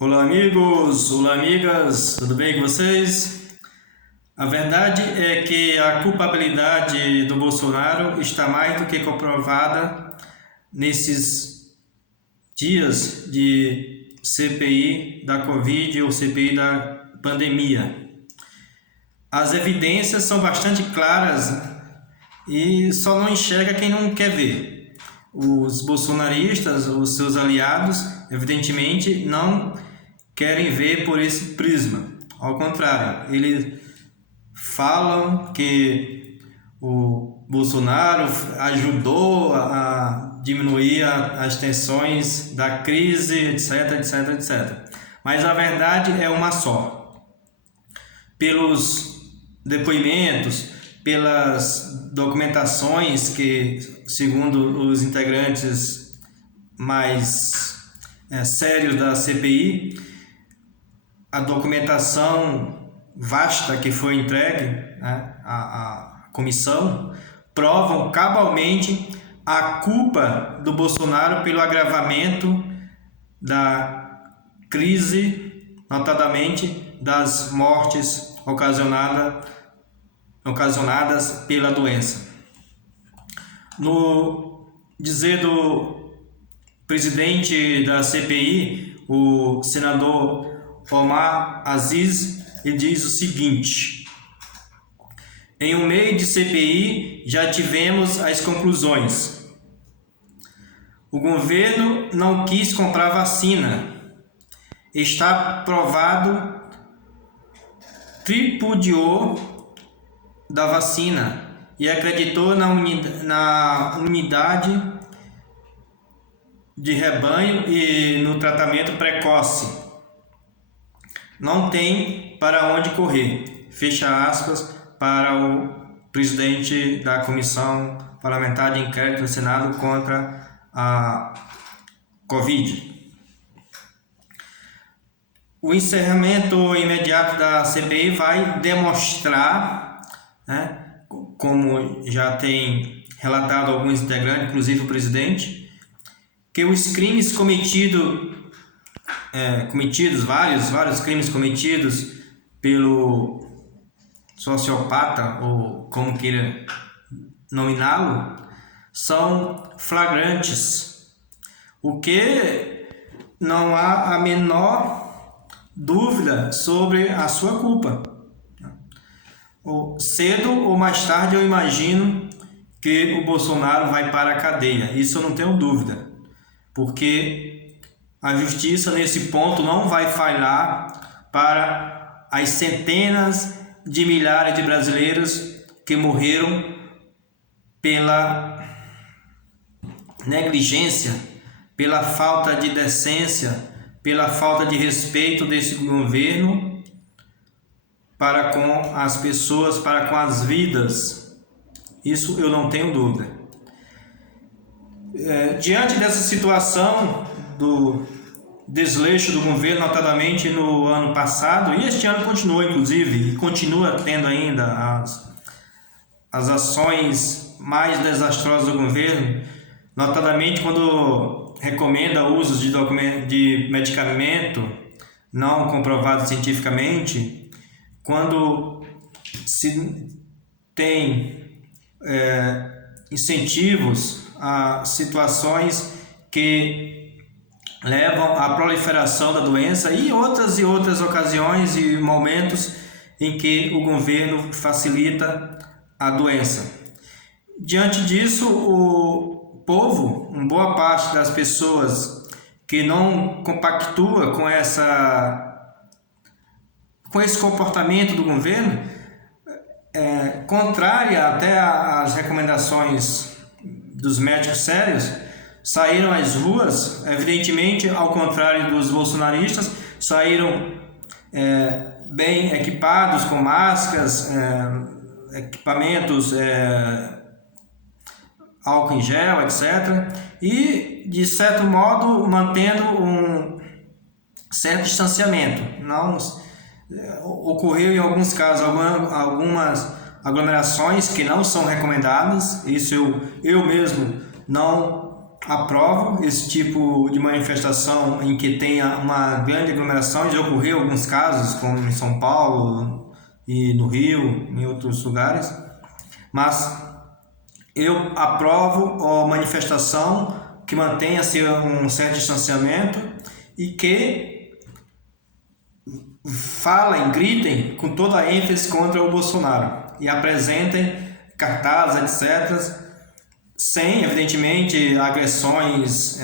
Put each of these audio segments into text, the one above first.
Olá amigos, olá amigas, tudo bem com vocês? A verdade é que a culpabilidade do Bolsonaro está mais do que comprovada nesses dias de CPI da Covid ou CPI da pandemia. As evidências são bastante claras e só não enxerga quem não quer ver. Os bolsonaristas, os seus aliados, evidentemente não querem ver por esse prisma. Ao contrário, eles falam que o Bolsonaro ajudou a diminuir as tensões da crise, etc, etc, etc. Mas a verdade é uma só. Pelos depoimentos, pelas documentações que, segundo os integrantes mais sérios da CPI, a documentação vasta que foi entregue, né, à comissão, provam cabalmente a culpa do Bolsonaro pelo agravamento da crise, notadamente das mortes ocasionadas pela doença. No dizer do presidente da CPI, o senador Omar Aziz, ele diz o seguinte: em um mês de CPI já tivemos as conclusões. O governo não quis comprar vacina. Está provado, tripudiou da vacina e acreditou na unidade de rebanho e no tratamento precoce. Não tem para onde correr, fecha aspas, para o presidente da Comissão Parlamentar de Inquérito do Senado contra a Covid. O encerramento imediato da CPI vai demonstrar, né, como já tem relatado alguns integrantes, inclusive o presidente, que os crimes cometidos, vários crimes cometidos pelo sociopata, ou como queira nominá-lo, são flagrantes, o que não há a menor dúvida sobre a sua culpa. Cedo ou mais tarde eu imagino que o Bolsonaro vai para a cadeia, isso eu não tenho dúvida, porque a justiça nesse ponto não vai falhar para as centenas de milhares de brasileiros que morreram pela negligência, pela falta de decência, pela falta de respeito desse governo para com as pessoas, para com as vidas. Isso eu não tenho dúvida. Diante dessa situação do desleixo do governo, notadamente no ano passado, e este ano continua inclusive, e continua tendo ainda as ações mais desastrosas do governo, notadamente quando recomenda o uso de medicamento não comprovado cientificamente, quando se tem incentivos a situações que levam à proliferação da doença e outras ocasiões e momentos em que o governo facilita a doença. Diante disso, o povo, uma boa parte das pessoas que não compactua com esse comportamento do governo, contrária até às recomendações dos médicos sérios, saíram às ruas, evidentemente, ao contrário dos bolsonaristas, saíram bem equipados, com máscaras, equipamentos, álcool em gel, etc. E, de certo modo, mantendo um certo distanciamento. Não ocorreu em alguns casos algumas aglomerações que não são recomendadas. Isso eu mesmo não aprovo esse tipo de manifestação em que tenha uma grande aglomeração. Já ocorreu alguns casos, como em São Paulo e no Rio, em outros lugares, mas eu aprovo a manifestação que mantenha-se um certo distanciamento e que falem, gritem com toda a ênfase contra o Bolsonaro e apresentem cartazes, etc., sem, evidentemente, agressões,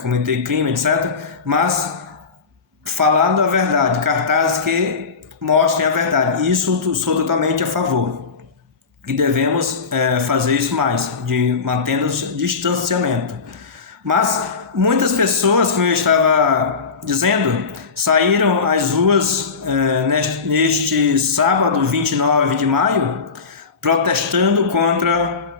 cometer crime, etc., mas falando a verdade, cartazes que mostrem a verdade. Isso sou totalmente a favor. E devemos fazer isso mais, mantendo o distanciamento. Mas muitas pessoas, como eu estava dizendo, saíram às ruas neste sábado, 29 de maio, protestando contra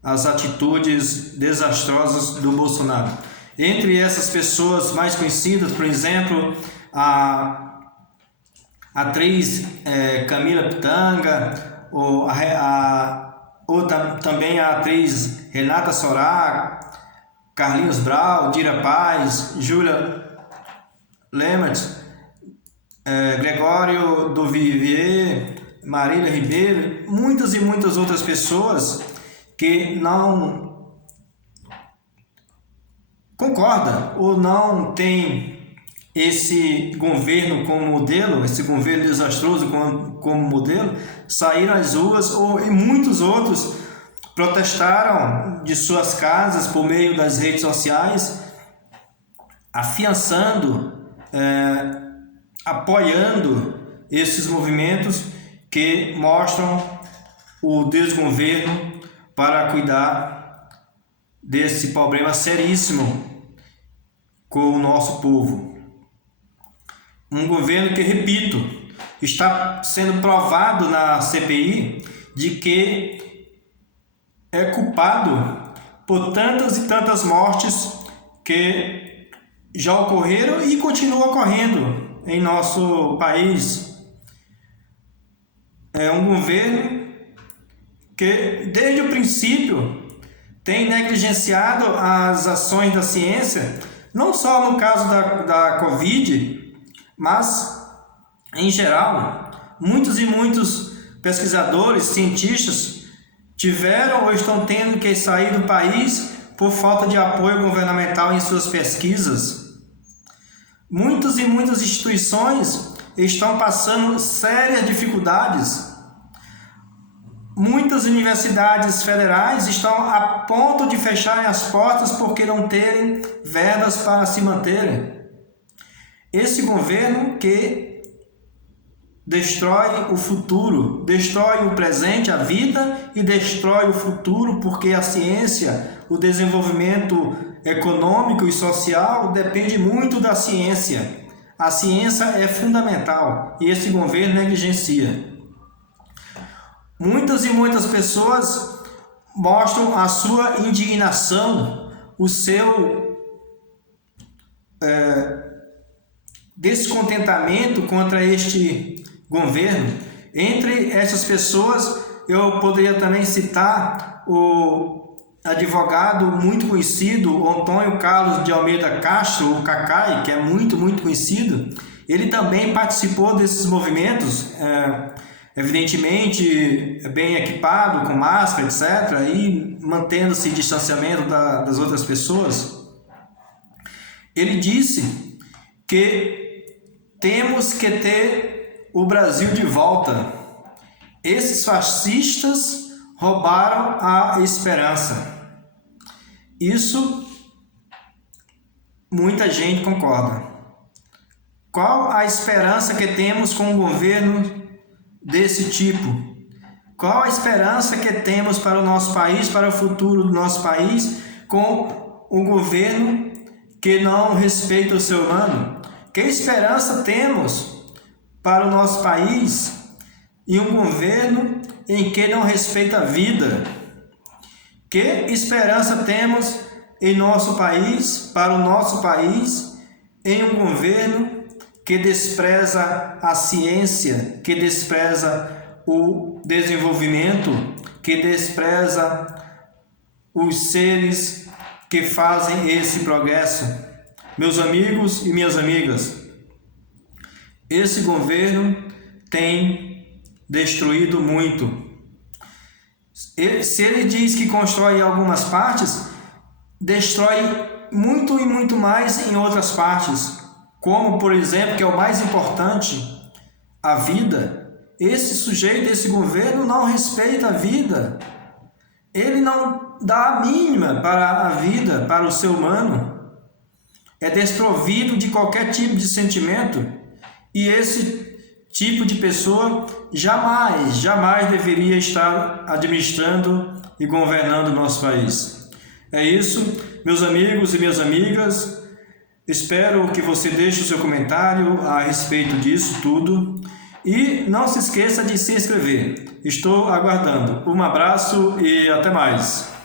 as atitudes desastrosas do Bolsonaro. Entre essas pessoas mais conhecidas, por exemplo, a atriz Camila Pitanga, também a atriz Renata Sorá, Carlinhos Brau, Dira Paz, Júlia Lemert, Gregório do Vivier, Marília Ribeiro, muitas e muitas outras pessoas que não concordam ou não têm esse governo como modelo, esse governo desastroso como modelo, saíram às ruas, e muitos outros protestaram de suas casas por meio das redes sociais, afiançando, apoiando esses movimentos que mostram o desgoverno para cuidar desse problema seríssimo com o nosso povo. Um governo que, repito, está sendo provado na CPI de que é culpado por tantas e tantas mortes que já ocorreram e continuam ocorrendo em nosso país. É um governo que, desde o princípio, tem negligenciado as ações da ciência, não só no caso da Covid, mas, em geral, muitos e muitos pesquisadores, cientistas, tiveram ou estão tendo que sair do país por falta de apoio governamental em suas pesquisas. Muitas e muitas instituições estão passando sérias dificuldades. Muitas universidades federais estão a ponto de fecharem as portas porque não terem verbas para se manterem. Esse governo que destrói o futuro, destrói o presente, a vida, e destrói o futuro, porque a ciência, o desenvolvimento econômico e social depende muito da ciência. A ciência é fundamental e esse governo negligencia. Muitas e muitas pessoas mostram a sua indignação, o seu descontentamento contra este governo. Entre essas pessoas, eu poderia também citar o advogado muito conhecido, Antônio Carlos de Almeida Castro, o Cacai, que é muito conhecido. Ele também participou desses movimentos, evidentemente bem equipado, com máscara, etc., e mantendo-se distanciamento das outras pessoas. Ele disse que temos que ter o Brasil de volta. Esses fascistas roubaram a esperança. Isso muita gente concorda. Qual a esperança que temos com um governo desse tipo? Qual a esperança que temos para o nosso país, para o futuro do nosso país, com um governo que não respeita o ser humano? Que esperança temos para o nosso país em um governo em que não respeita a vida? Que esperança temos em nosso país, para o nosso país, em um governo que despreza a ciência, que despreza o desenvolvimento, que despreza os seres que fazem esse progresso. Meus amigos e minhas amigas, esse governo tem destruído muito. Se ele diz que constrói em algumas partes, destrói muito e muito mais em outras partes, como, por exemplo, que é o mais importante, a vida. Esse sujeito, esse governo não respeita a vida. Ele não dá a mínima para a vida, para o ser humano. É desprovido de qualquer tipo de sentimento. E esse tipo de pessoa jamais deveria estar administrando e governando o nosso país. É isso, meus amigos e minhas amigas. Espero que você deixe o seu comentário a respeito disso tudo. E não se esqueça de se inscrever. Estou aguardando. Um abraço e até mais.